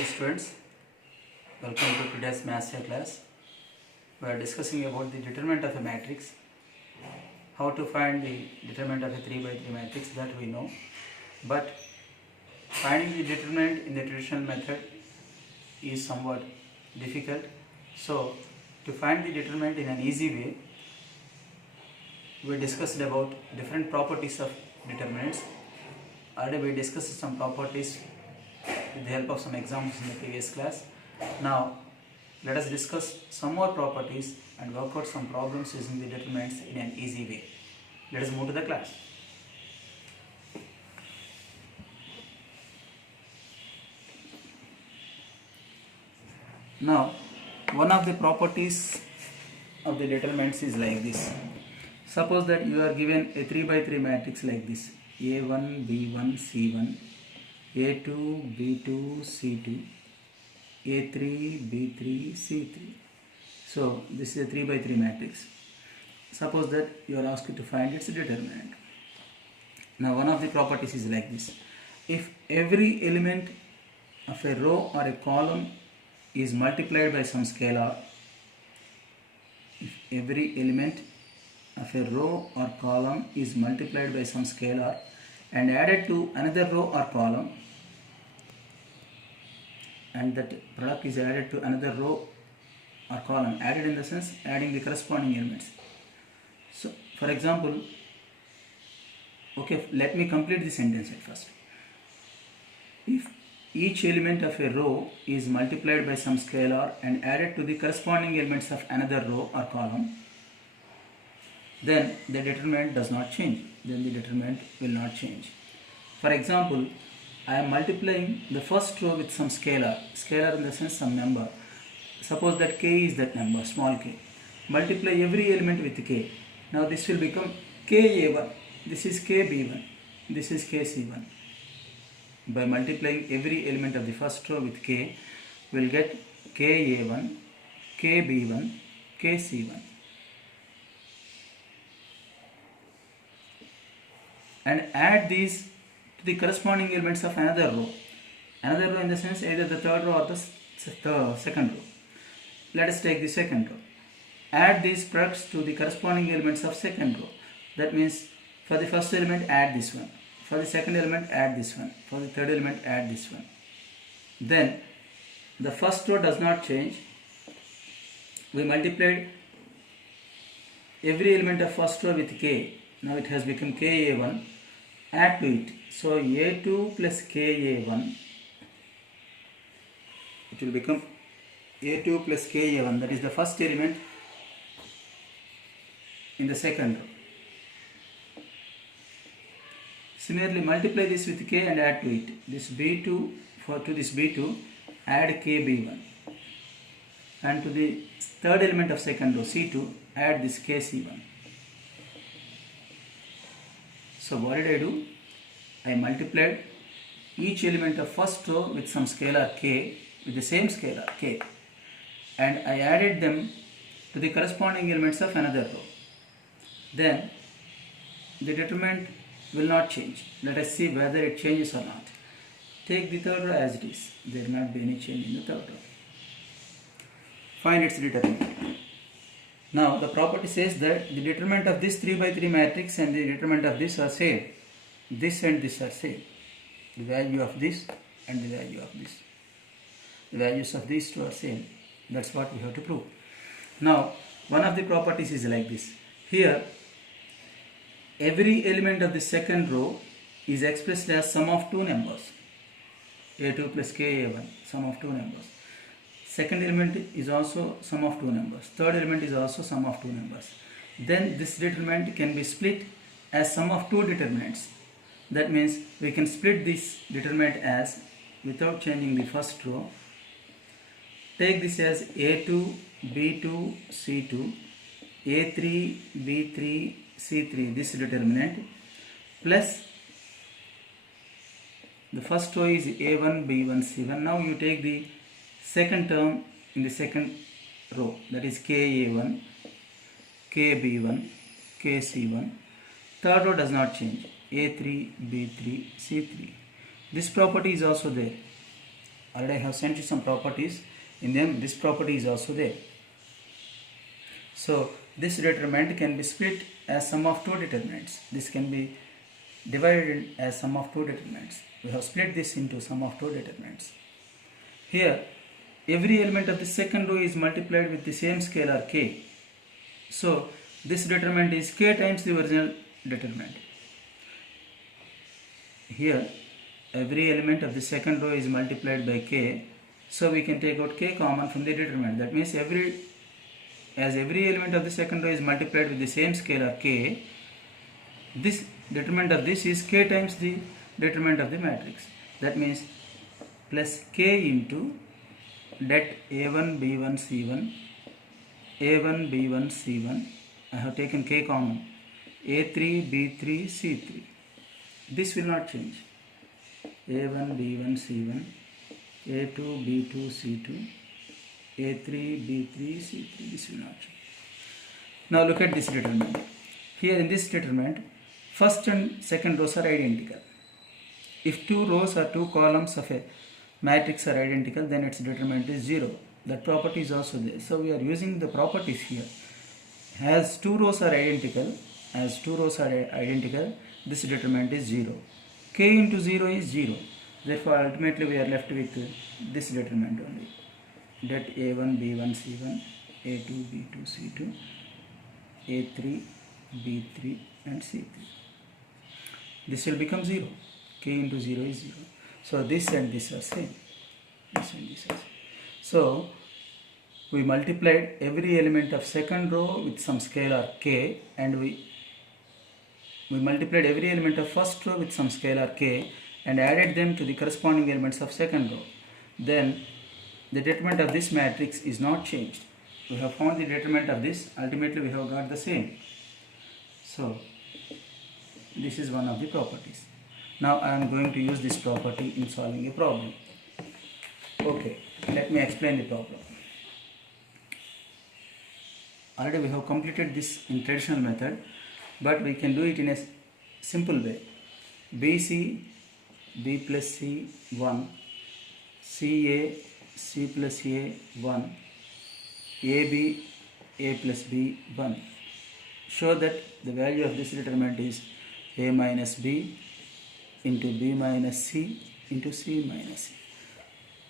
Hi students, welcome to today's maths class. We are discussing about the determinant of a matrix. How to find the determinant of a 3 by 3 matrix, that we know. But finding the determinant in the traditional method is somewhat difficult. So to find the determinant in an easy way, we discussed about different properties of determinants. Already we discussed some properties with the help of some examples in the previous class. Now let us discuss some more properties and work out some problems using the determinants in an easy way. Let us move to the class. Now one of the properties of the determinants is like this. Suppose that you are given a 3 by 3 matrix like this: A1, B1, C1, A2, B2, C2, A3, B3, C3. So this is a 3 by 3 matrix. Suppose that you are asked to find its determinant. Now one of the properties is like this: if every element of a row or a column is multiplied by some scalar, if every element of a row or column is multiplied by some scalar and added to another row or column, and that product is added to another row or column, added in the sense adding the corresponding elements. So for example, okay, let me complete the sentence at first. If each element of a row is multiplied by some scalar and added to the corresponding elements of another row or column, then the determinant does not change. Then the determinant will not change. For example, I am multiplying the first row with some scalar. Scalar in the sense some number. Suppose that k is that number, small k. Multiply every element with k. Now this will become ka1. This is kb1. This is kc1. By multiplying every element of the first row with k, we will get ka1, kb1, kc1. And add these to the corresponding elements of another row. Another row in the sense either the third row or the second row. Let us take the second row. Add these products to the corresponding elements of second row. That means for the first element add this one. For the second element add this one. For the third element add this one. Then the first row does not change. We multiplied every element of first row with k. Now it has become ka1. Add to it. So a2 plus ka1. It will become a2 plus ka1. That is the first element in the second row. Similarly, multiply this with k and add to it. This b2, to this b2, add kb1. And to the third element of second row, c2, add this kc1. So what did I do? I multiplied each element of first row with some scalar k, with the same scalar k, and I added them to the corresponding elements of another row. Then the determinant will not change. Let us see whether it changes or not. Take the third row as it is. There will not be any change in the third row. Find its determinant. Now the property says that the determinant of this 3 by 3 matrix and the determinant of this are same. This and this are same. The value of this and the value of this. The values of these two are same. That's what we have to prove. Now one of the properties is like this. Here every element of the second row is expressed as sum of two numbers. A2 plus ka1, sum of two numbers. Second element is also sum of two numbers. Third element is also sum of two numbers. Then this determinant can be split as sum of two determinants. That means we can split this determinant as, without changing the first row, take this as A2, B2, C2, A3, B3, C3, this determinant, plus the first row is A1, B1, C1. Now you take the second term in the second row, that is ka1, kb1, kc1. Third row does not change, a3, b3, c3. This property is also there. Already I have sent you some properties. In them this property is also there. So this determinant can be split as sum of two determinants. This can be divided as sum of two determinants. We have split this into sum of two determinants. Here every element of the second row is multiplied with the same scalar k. So this determinant is k times the original determinant. Here every element of the second row is multiplied by k, so we can take out k common from the determinant. That means every element of the second row is multiplied with the same scalar k, this determinant of this is k times the determinant of the matrix. That means plus k into det a1 b1 c1 a1 b1 c1. I have taken k common, a3 b3 c3. This will not change. a1 b1 c1 a2 b2 c2 a3 b3 c3. This will not change. Now look at this determinant. Here in this determinant, first and second rows are identical. If two rows or two columns of a matrix are identical, then its determinant is 0. That property is also there. So we are using the properties here. As two rows are identical, this determinant is 0. K into 0 is 0. Therefore ultimately we are left with this determinant only. Det a1 b1 c1 a2 b2 c2 a3 b3 and c3. This will become 0. K into 0 is 0. So this and this are same. This and this are same. So we multiplied every element of second row with some scalar k, and we multiplied every element of first row with some scalar k and added them to the corresponding elements of second row. Then the determinant of this matrix is not changed. We have found the determinant of this. Ultimately we have got the same. So this is one of the properties. Now I am going to use this property in solving a problem. Okay, let me explain the problem. Already we have completed this in traditional method, but we can do it in a simple way. BC, B plus C, 1, CA, C plus A, 1, AB, A plus B, 1. Show that the value of this determinant is A minus B into B minus C into C minus C.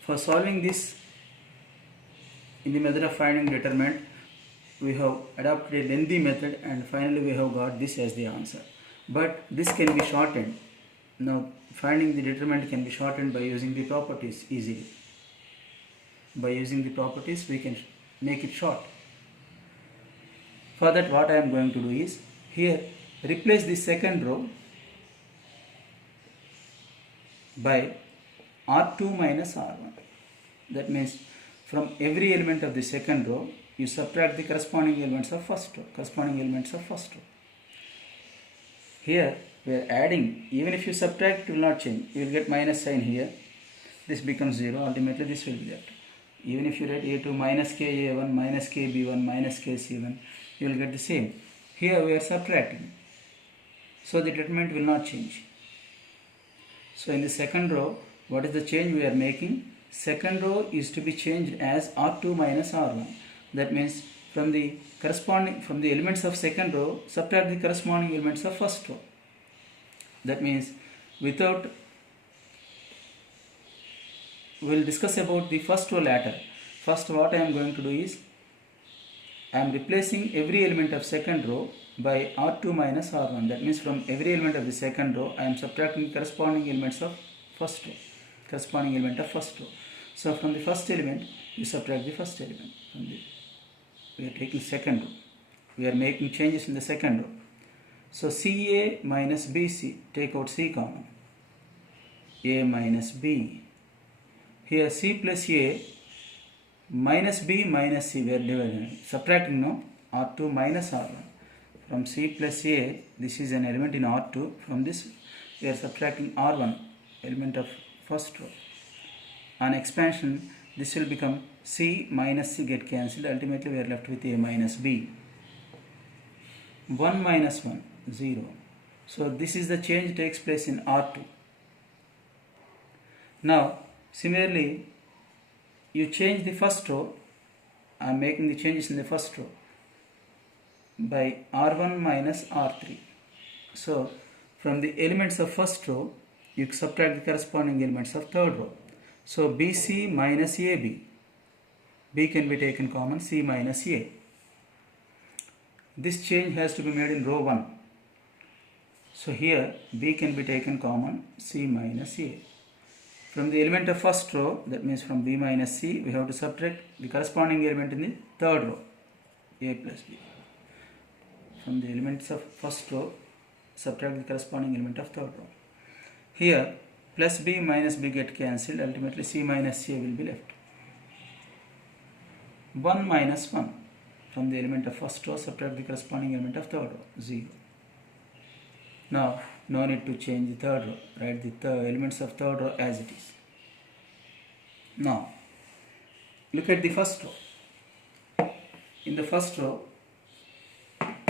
For solving this in the method of finding determinant, we have adopted a lengthy method, and finally we have got this as the answer. But this can be shortened. Now finding the determinant can be shortened by using the properties easily. By using the properties we can make it short. For that, what I am going to do is, here replace the second row by R2 minus R1. That means from every element of the second row you subtract the corresponding elements of first row. Here we are adding. Even if you subtract, it will not change. You will get minus sign here. This becomes 0. Ultimately this will be left. Even if you write A2 minus KA1 minus KB1 minus KC1, you will get the same. Here we are subtracting. So the determinant will not change. So in the second row, what is the change we are making? Second row is to be changed as R2 minus R1. That means from the elements of second row, subtract the corresponding elements of first row. That means we will discuss about the first row later. First, what I am going to do is, I am replacing every element of second row by R2 minus R1. That means from every element of the second row, I am subtracting the corresponding elements of first row. So from the first element, you subtract the first element. We are taking second row. We are making changes in the second row. So CA minus BC, take out C common. A minus B. Here C plus A minus B minus C, we are dividing. Subtracting now, R2 minus R1. From C plus A, this is an element in R2. From this, we are subtracting R1, element of first row. On expansion, this will become C minus C get cancelled. Ultimately, we are left with A minus B. 1 minus 1, 0. So this is the change takes place in R2. Now, similarly, you change the first row. I am making the changes in the first row by R1 minus R3. So from the elements of first row, you subtract the corresponding elements of third row. So BC minus AB. B can be taken common, C minus A. This change has to be made in row 1. So here B can be taken common, C minus A. From the element of first row, that means from B minus C, we have to subtract the corresponding element in the third row, A plus B. From the elements of first row, subtract the corresponding element of third row. Here, plus B minus B get cancelled, ultimately C minus A will be left. 1 minus 1. From the element of first row, subtract the corresponding element of third row, 0. Now, no need to change the third row, write the elements of third row as it is. Now, look at the first row. In the first row,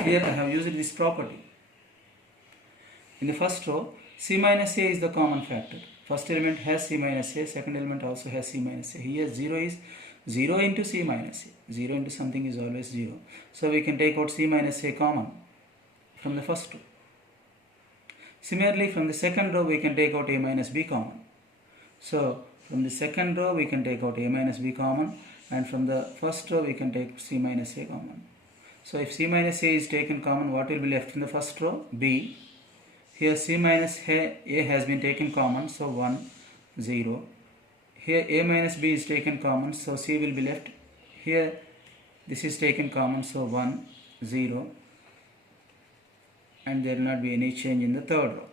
here I have used this property. In the first row, C minus A is the common factor. First element has C minus A, second element also has C minus A. Here 0 is 0 into C minus A. 0 into something is always 0. So we can take out C minus A common from the first row. Similarly, from the second row we can take out A minus B common. So from the second row we can take out A minus B common, and from the first row we can take C minus A common. So if C minus A is taken common, what will be left in the first row? B. Here C minus A has been taken common, so 1, 0. Here A minus B is taken common, so C will be left. Here this is taken common, so 1, 0. And there will not be any change in the third row.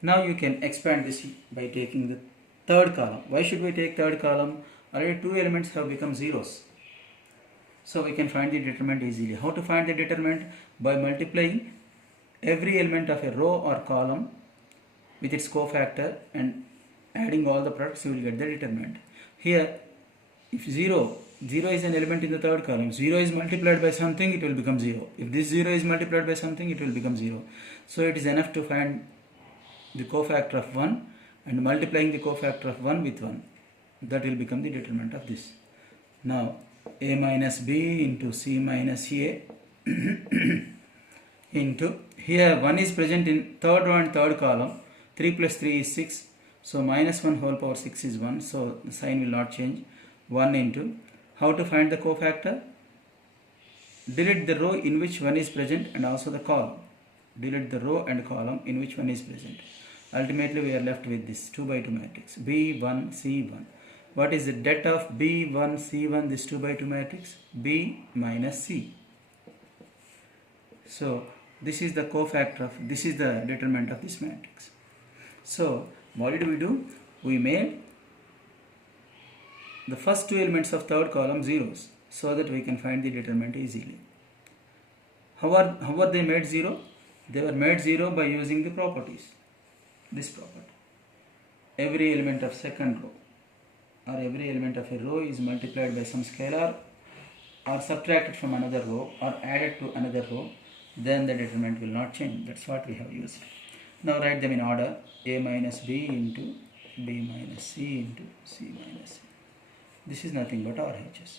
Now you can expand this by taking the third column. Why should we take third column? Already two elements have become zeros. So we can find the determinant easily. How to find the determinant? By multiplying every element of a row or column with its cofactor and adding all the products, you will get the determinant. Here, if 0 is an element in the third column, 0 is multiplied by something, it will become 0. If this 0 is multiplied by something, it will become 0. So it is enough to find the cofactor of 1 and multiplying the cofactor of 1 with 1. That will become the determinant of this. Now, A minus B into C minus A into, here 1 is present in third row and third column. 3 plus 3 is 6. So minus 1 whole power 6 is 1. So the sign will not change. 1 into, how to find the cofactor? Delete the row in which 1 is present and also the column. Delete the row and column in which 1 is present. Ultimately we are left with this 2 by 2 matrix. B1, C1. What is the det of B1, C1, this 2 by 2 matrix? B minus C. So this is the cofactor of, this is the determinant of this matrix. So what did we do? We made the first two elements of third column zeros so that we can find the determinant easily. How are they made 0? They were made 0 by using the properties. This property. Every element of second row or every element of a row is multiplied by some scalar or subtracted from another row or added to another row, then the determinant will not change. That's what we have used. Now write them in order. A minus B into B minus C into C minus C. This is nothing but RHS.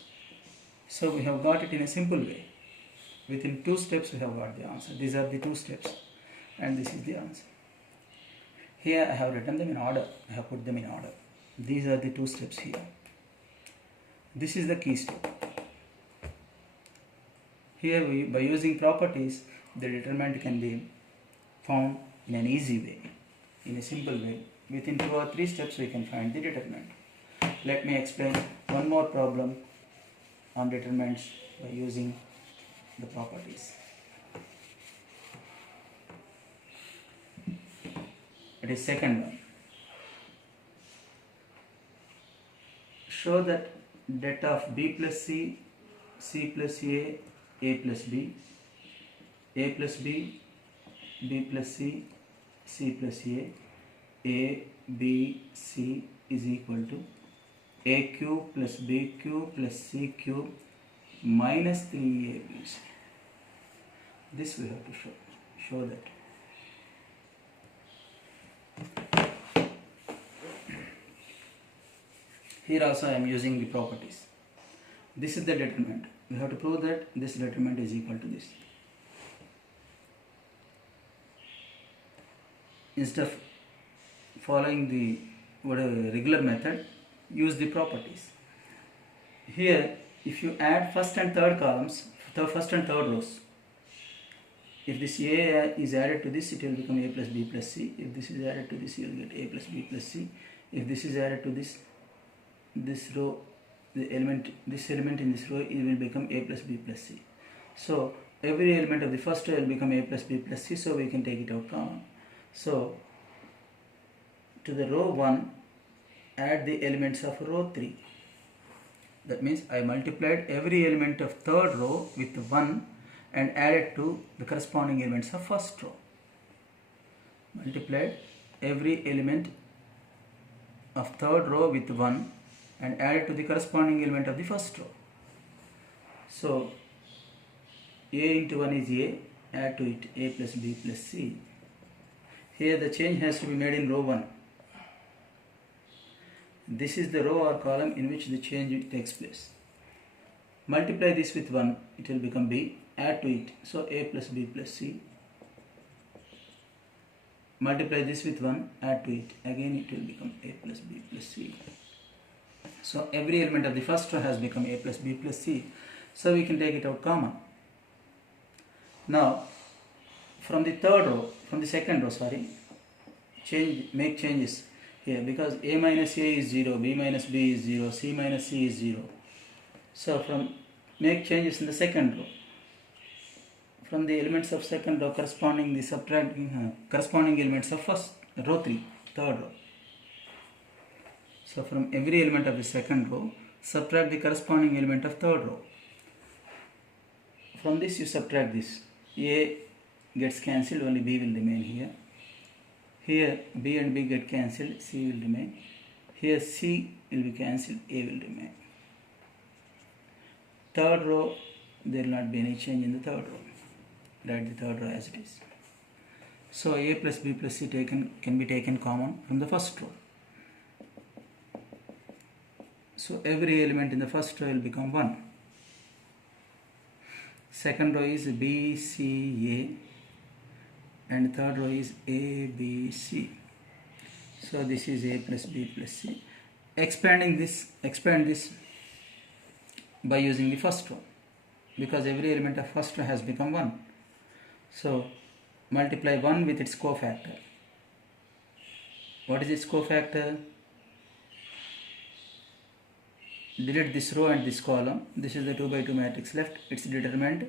So we have got it in a simple way. Within 2 steps we have got the answer. These are the 2 steps and this is the answer. Here I have written them in order. I have put them in order. These are the 2 steps here. This is the key step. Here we, by using properties, the determinant can be found in an easy way, in a simple way. Within 2 or 3 steps we can find the determinant. Let me explain one more problem on determinants by using the properties. It is second one. Show that det of B plus C, C plus A plus B, A plus B, B plus C, C plus A, B, C is equal to A cube plus B cube plus C cube minus 3ABC. This we have to show that. Here also I am using the properties. This is the determinant. We have to prove that this determinant is equal to this. Instead of following the regular method, use the properties. Here, if you add first and third columns, the first and third rows, if this A is added to this, it will become A plus B plus C. If this is added to this, you will get A plus B plus C. If this is added to this row, this element in this row, it will become A plus B plus C. So every element of the first row will become A plus B plus C, so we can take it out common. So to the row 1, add the elements of row 3. That means I multiplied every element of third row with 1 and added to the corresponding elements of first row. Multiplied every element of third row with 1 and added to the corresponding element of the first row. So A into 1 is A, add to it A plus B plus C. Here the change has to be made in row 1. This is the row or column in which the change takes place. Multiply this with 1, it will become B, add to it, so A plus B plus C. Multiply this with 1, add to it, again it will become A plus B plus C. So every element of the first row has become A plus B plus C, so we can take it out common. Now from the second row, make changes here, because A minus A is 0, B minus B is 0, C minus C is 0. So make changes in the second row. From the elements of second row corresponding elements of row 3, third row. So from every element of the second row, subtract the corresponding element of third row. From this you subtract this. A gets cancelled, only B will remain here. Here B and B get cancelled, C will remain. Here C will be cancelled, A will remain. Third row, there will not be any change in the third row. Write the third row as it is. So A plus B plus C can be taken common from the first row. So every element in the first row will become 1. Second row is B, C, A, and third row is A, B, C. So this is A plus B plus C. Expand this by using the first row, because every element of first row has become 1. So multiply 1 with its cofactor. What is its cofactor? Delete this row and this column. This is the 2 by 2 matrix left. Its determinant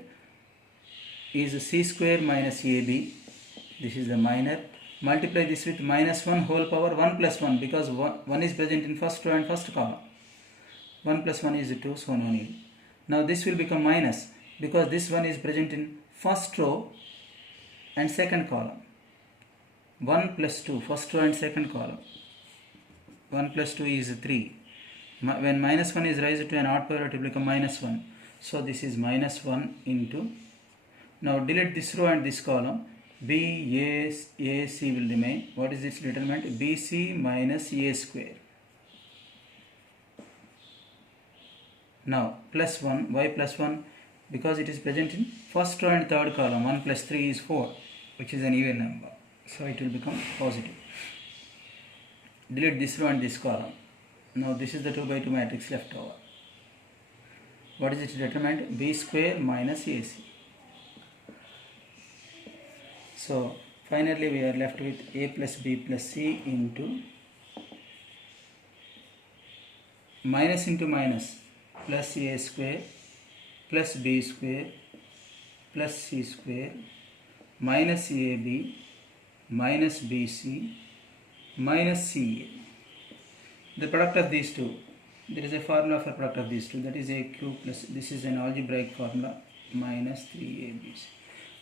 is C square minus AB. This is the minor. Multiply this with minus 1 whole power 1 plus 1, because 1 is present in first row and first column. 1 plus 1 is 2, so no need. Now this will become minus, because this one is present in first row and second column. 1 plus 2, first row and second column. 1 plus 2 is 3. When minus 1 is raised to an odd power, it will become minus 1. So this is minus 1 into. Now delete this row and this column. B, A, C will remain. What is its determinant? BC minus A square. Now plus 1. Why plus 1? Because it is present in first row and third column. 1 plus 3 is 4, which is an even number. So it will become positive. Delete this row and this column. Now this is the 2 by 2 matrix left over. What is its determinant? B square minus AC. So finally we are left with A plus B plus C into minus into minus, plus A square plus B square plus C square minus AB minus BC minus CA. The product of these two, there is a formula for product of these two, that is AQ plus, this is an algebraic formula, minus 3ABC.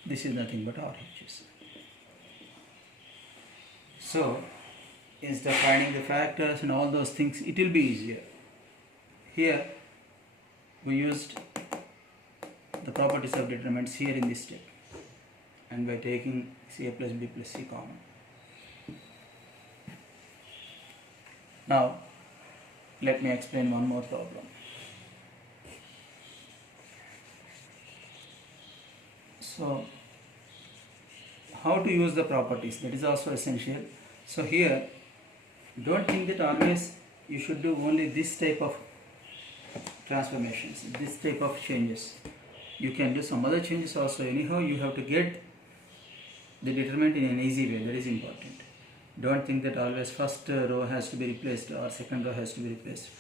This is nothing but RHS. So instead of finding the factors and all those things, it will be easier. Here we used the properties of determinants here in this step, and by taking C A plus B plus C common. Now let me explain one more problem. So how to use the properties, that is also essential. So here, don't think that always you should do only this type of transformations, this type of changes. You can do some other changes also. Anyhow, you have to get the determinant in an easy way. That is important. Don't think that always first row has to be replaced or second row has to be replaced.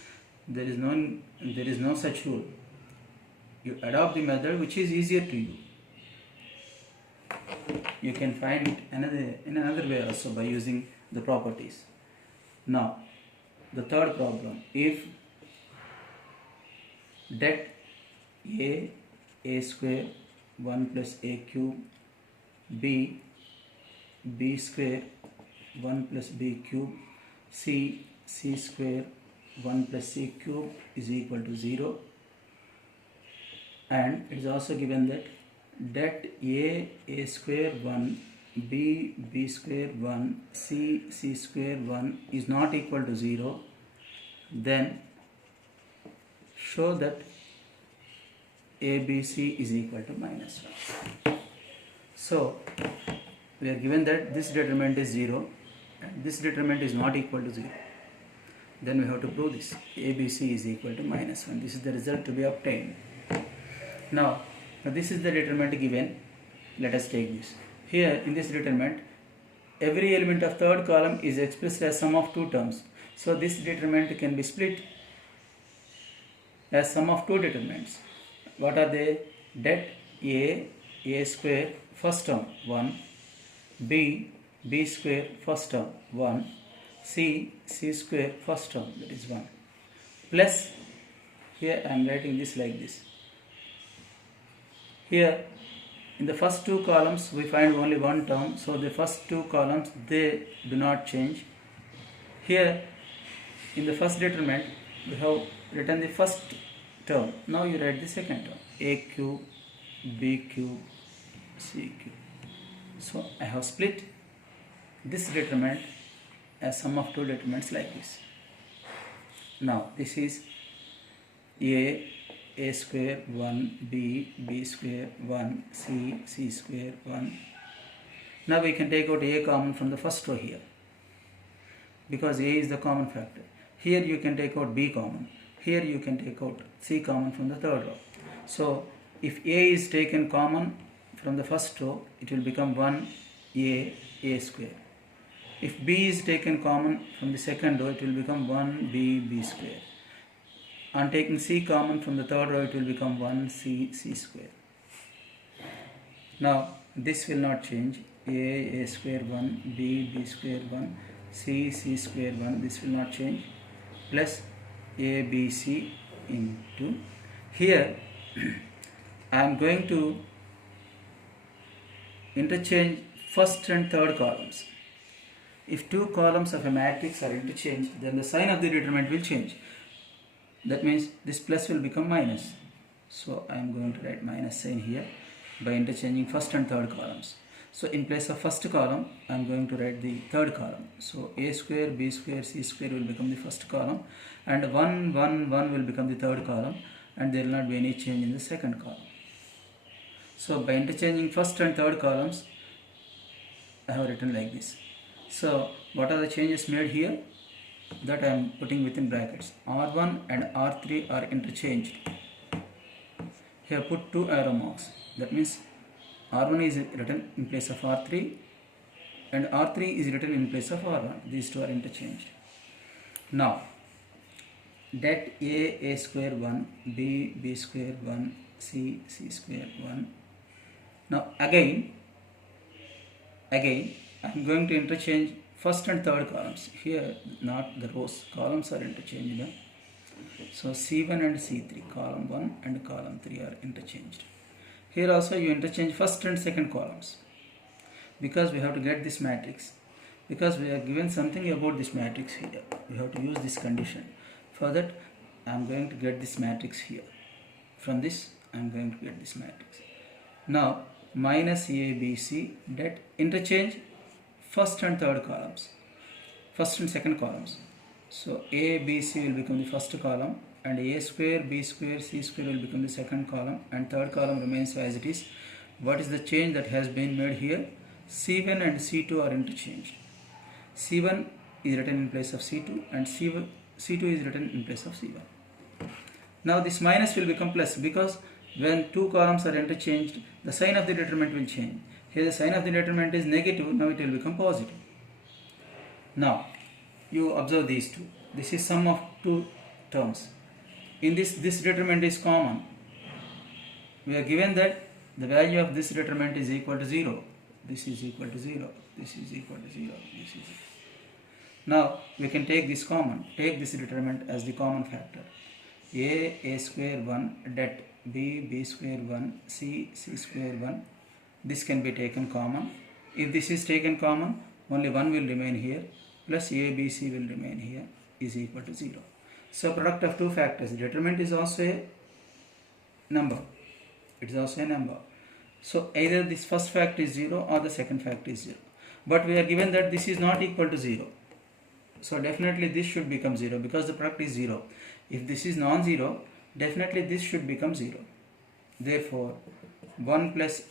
There is no such rule. You adopt the method which is easier to you. You can find it in another way also by using the properties. Now, the third problem: if det a square 1 plus a cube, b square 1 plus b cube, c square 1 plus c cube is equal to 0, and it is also given that det a square 1, b square 1, c square 1 is not equal to 0, then show that ABC is equal to -1. So we are given that this determinant is 0 and this determinant is not equal to 0. Then we have to prove this. ABC is equal to -1. This is the result to be obtained. Now this is the determinant given. Let us take this. Here in this determinant, every element of third column is expressed as sum of two terms. So this determinant can be split as sum of two determinants. What are they? Det a square first term 1, b square first term 1, c square first term, that is 1, plus, here I am writing this like this. Here in the first two columns we find only one term, so the first two columns, they do not change. Here in the first determinant we have written the first term. Now you write the second term: a cube, b cube, c cube. So I have split this determinant as sum of two determinants like this. Now this is a square 1, b square 1, c square 1. Now we can take out a common from the first row here, because a is the common factor. Here you can take out b common. Here you can take out c common from the third row. So if a is taken common from the first row, it will become 1a square. If b is taken common from the second row, it will become 1b square. On taking c common from the third row, it will become 1c square. Now this will not change. A square 1, b square 1, c square 1, this will not change, plus ABC into, here I am going to interchange first and third columns. If two columns of a matrix are interchanged, then the sign of the determinant will change. That means this plus will become minus. So I am going to write minus sign here by interchanging first and third columns. So in place of first column, I am going to write the third column. So a square, b square, c square will become the first column, and 1, 1, 1 will become the third column, and there will not be any change in the second column. So by interchanging first and third columns, I have written like this. So what are the changes made here? That I am putting within brackets. R1 and R3 are interchanged. Here put two arrow marks. That means R1 is written in place of R3 and R3 is written in place of R1. These two are interchanged. Now det a square 1, b square 1, c square 1. Now again I am going to interchange first and third columns. Here not the rows, columns are interchanged. So C1 and C3, column 1 and column 3 are interchanged. Here also you interchange first and second columns, because we have to get this matrix. Because we are given something about this matrix here, we have to use this condition. For that I am going to get this matrix here. From this I am going to get this matrix. Now minus ABC, that interchange first and third columns, first and second columns. So A, B, C will become the first column, and A square, B square, C square will become the second column, and third column remains as it is. What is the change that has been made here? C1 and C2 are interchanged. C1 is written in place of C2 and C2 is written in place of C1. Now this minus will become plus because when two columns are interchanged, the sign of the determinant will change. Here the sign of the determinant is negative, now it will become positive. Now you observe these two. This is sum of two terms. In this determinant is common. We are given that the value of this determinant is equal to 0. This is equal to 0. This is equal to 0. This is equal. Now we can take this common. Take this determinant as the common factor. A square 1, det B square 1, C square 1. This can be taken common. If this is taken common, only 1 will remain here, plus B, C will remain here, is equal to 0. So product of two factors. Determinant is also a number. It is also a number. So either this first factor is 0 or the second factor is 0. But we are given that this is not equal to 0. So definitely this should become 0 because the product is 0. If this is non-zero, definitely this should become 0. Therefore, 1 plus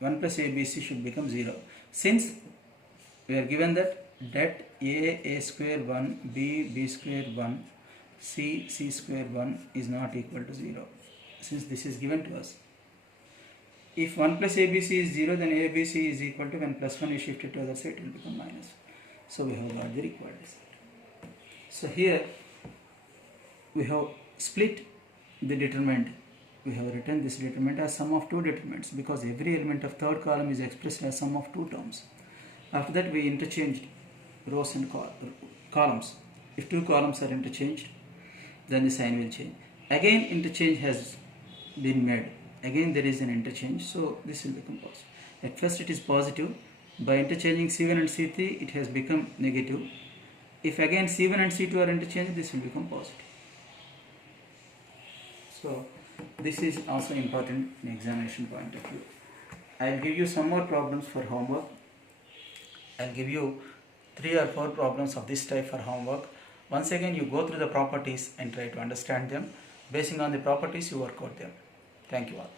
ABC should become 0. Since we are given that A square 1, B square 1, C square 1 is not equal to 0. Since this is given to us. If 1 plus ABC is 0, then ABC is equal to when plus 1 is shifted to the other side, it will become minus 1. So we have got the required result. So here we have split the determinant. We have written this determinant as sum of two determinants because every element of third column is expressed as sum of two terms. After that we interchanged rows and columns. If two columns are interchanged, then the sign will change. Again interchange has been made. Again there is an interchange, so this will become positive. At first it is positive. By interchanging C1 and C3, it has become negative. If again C1 and C2 are interchanged, this will become positive. So this is also important in examination point of view. I will give you some more problems for homework. I will give you 3 or 4 problems of this type for homework. Once again you go through the properties and try to understand them. Basing on the properties you work out them. Thank you all.